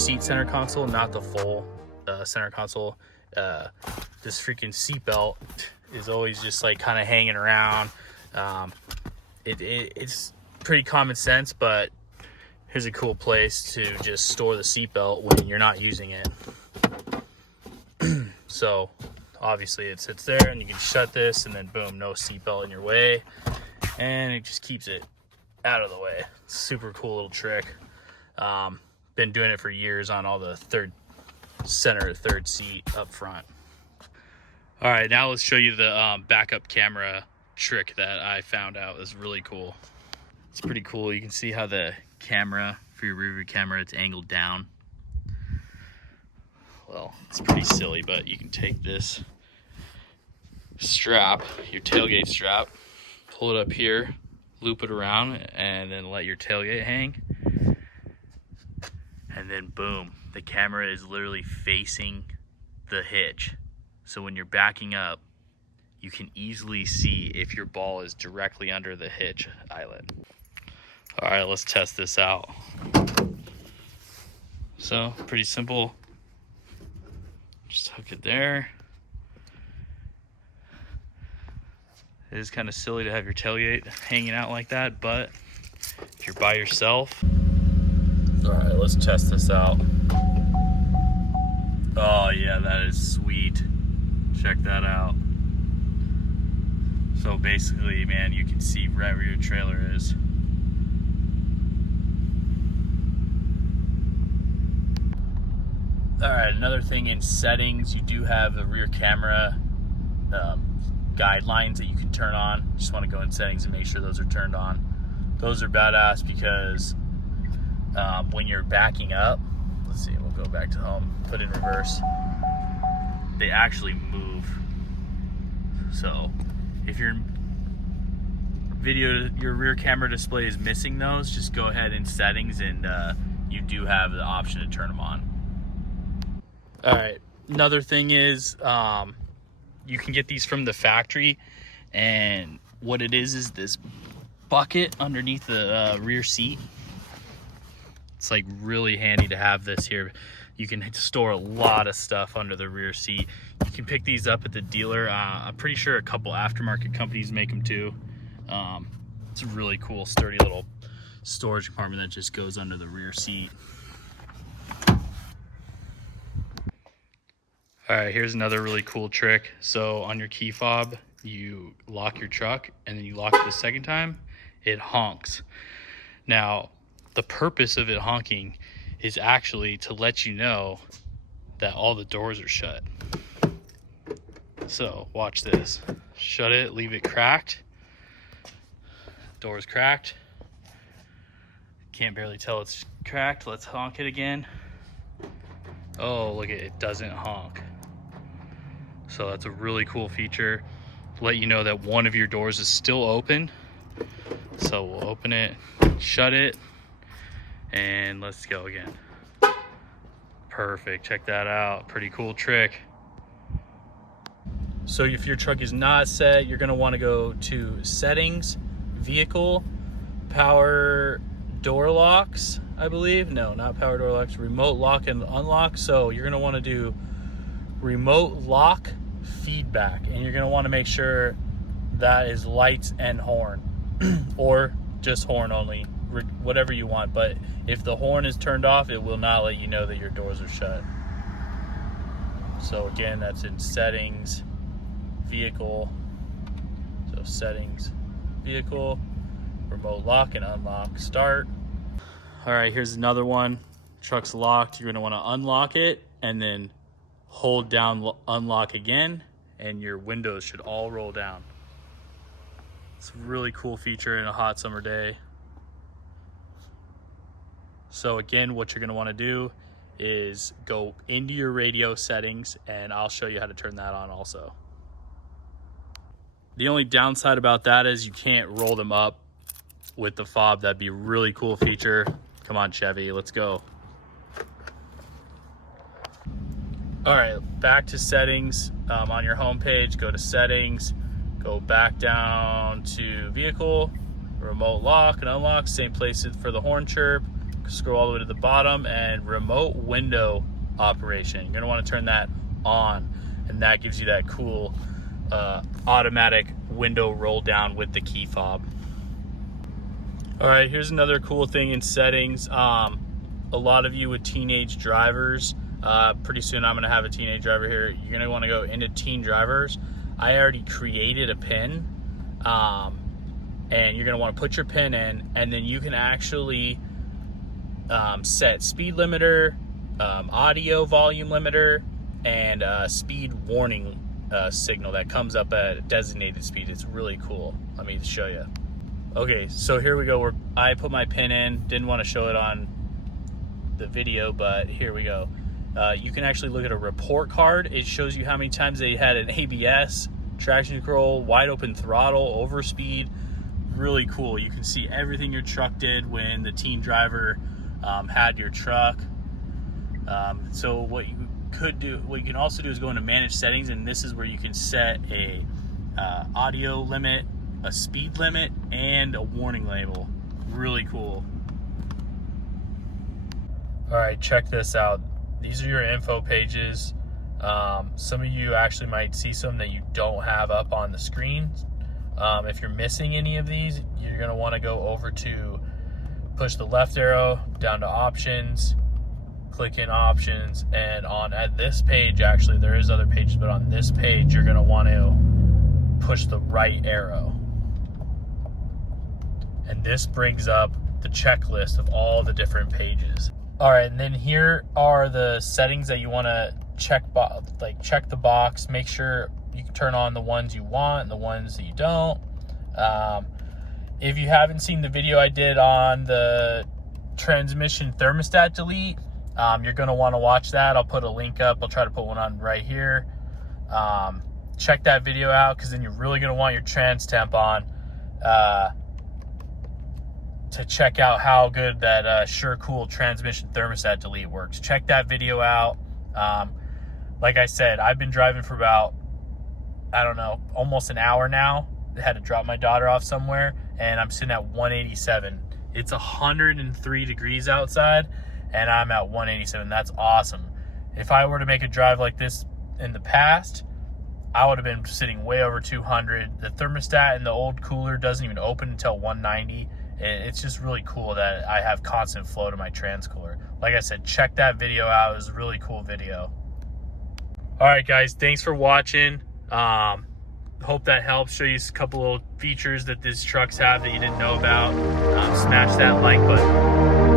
seat center console, not the full center console. This freaking seatbelt is always just like kind of hanging around. It's pretty common sense, but here's a cool place to just store the seatbelt when you're not using it. So obviously it sits there, and you can shut this, and then boom, no seatbelt in your way, and it just keeps it out of the way. Super cool little trick. Been doing it for years on all the third seat up front. All right, now let's show you the backup camera trick that I found out is really cool. It's pretty cool. You can see how the camera for your rear view camera, it's angled down. Well, it's pretty silly, but you can take this strap, your tailgate strap, pull it up here, loop it around, and then let your tailgate hang. And then boom, the camera is literally facing the hitch. So when you're backing up, you can easily see if your ball is directly under the hitch eyelet. All right, let's test this out. So pretty simple. Just hook it there. It is kind of silly to have your tailgate hanging out like that, but if you're by yourself. All right, let's test this out. Oh yeah, that is sweet. Check that out. So basically, man, you can see right where your trailer is. All right, another thing in settings, you do have the rear camera guidelines that you can turn on. Just want to go in settings and make sure those are turned on. Those are badass because when you're backing up, let's see, we'll go back to home, put in reverse, they actually move. So if your rear camera display is missing those, just go ahead in settings, and you do have the option to turn them on. All right, another thing is you can get these from the factory, and what it is this bucket underneath the rear seat. It's like really handy to have this here. You can store a lot of stuff under the rear seat. You can pick these up at the dealer. I'm pretty sure a couple aftermarket companies make them too. It's a really cool, sturdy little storage compartment that just goes under the rear seat. All right, here's another really cool trick. So on your key fob, you lock your truck, and then you lock it the second time, it honks. Now, the purpose of it honking is actually to let you know that all the doors are shut. So watch this. Shut it, leave it cracked. Door's cracked. Can't barely tell it's cracked. Let's honk it again. Oh, look at it, it doesn't honk. So that's a really cool feature. Let you know that one of your doors is still open. So we'll open it, shut it, and let's go again. Perfect, check that out. Pretty cool trick. So if your truck is not set, you're gonna wanna go to settings, vehicle, power door locks, I believe. No, not power door locks, remote lock and unlock. So you're gonna wanna do remote lock feedback, and you're gonna wanna make sure that is lights and horn, or just horn only, whatever you want. But if the horn is turned off, it will not let you know that your doors are shut. So again, that's in settings, vehicle. So settings, vehicle, remote lock and unlock, start. All right, here's another one. Truck's locked. You're gonna wanna unlock it and then hold down unlock again, and your windows should all roll down. It's a really cool feature in a hot summer day. So again, what you're gonna wanna do is go into your radio settings, and I'll show you how to turn that on also. The only downside about that is you can't roll them up with the fob. That'd be a really cool feature. Come on, Chevy, let's go. All right, back to settings. On your home page, go to settings, go back down to vehicle, remote lock and unlock, same place for the horn chirp. scroll all the way to the bottom, and remote window operation. You're going to want to turn that on, and that gives you that cool automatic window roll down with the key fob. All right, here's another cool thing in settings. A lot of you with teenage drivers, pretty soon I'm going to have a teenage driver here. You're going to want to go into teen drivers. I already created a pin, and you're going to want to put your pin in, and then you can actually set speed limiter, audio volume limiter, and speed warning signal that comes up at a designated speed. It's really cool. Let me show you. Okay, so here we go. I put my pin in. Didn't want to show it on the video, but here we go. You can actually look at a report card. It shows you how many times they had an ABS, traction control, wide open throttle, overspeed. Really cool. You can see everything your truck did when the teen driver had your truck. So what you can also do is go into manage settings, and this is where you can set a audio limit, a speed limit, and a warning label. Really cool. All right, check this out. These are your info pages. Some of you actually might see some that you don't have up on the screen. If you're missing any of these, you're going to want to go over to push the left arrow down to options, click in options, and at this page, actually there is other pages, but on this page you're going to want to push the right arrow, and this brings up the checklist of all the different pages. All right, and then here are the settings that you want to check the box. Make sure you can turn on the ones you want and the ones that you don't. If you haven't seen the video I did on the transmission thermostat delete, you're going to want to watch that. I'll put a link up. I'll try to put one on right here. Check that video out, because then you're really going to want your trans temp on to check out how good that Sure Cool transmission thermostat delete works. Check that video out. Like I said, I've been driving for about, I don't know, almost an hour now. I had to drop my daughter off somewhere, and I'm sitting at 187. It's 103 degrees outside, and I'm at 187. That's awesome. If I were to make a drive like this in the past, I would have been sitting way over 200. The thermostat in the old cooler doesn't even open until 190. It's just really cool that I have constant flow to my trans cooler. Like I said, check that video out. It was a really cool video. All right, guys, thanks for watching. Hope that helps show you a couple little features that these trucks have that you didn't know about. Smash that like button.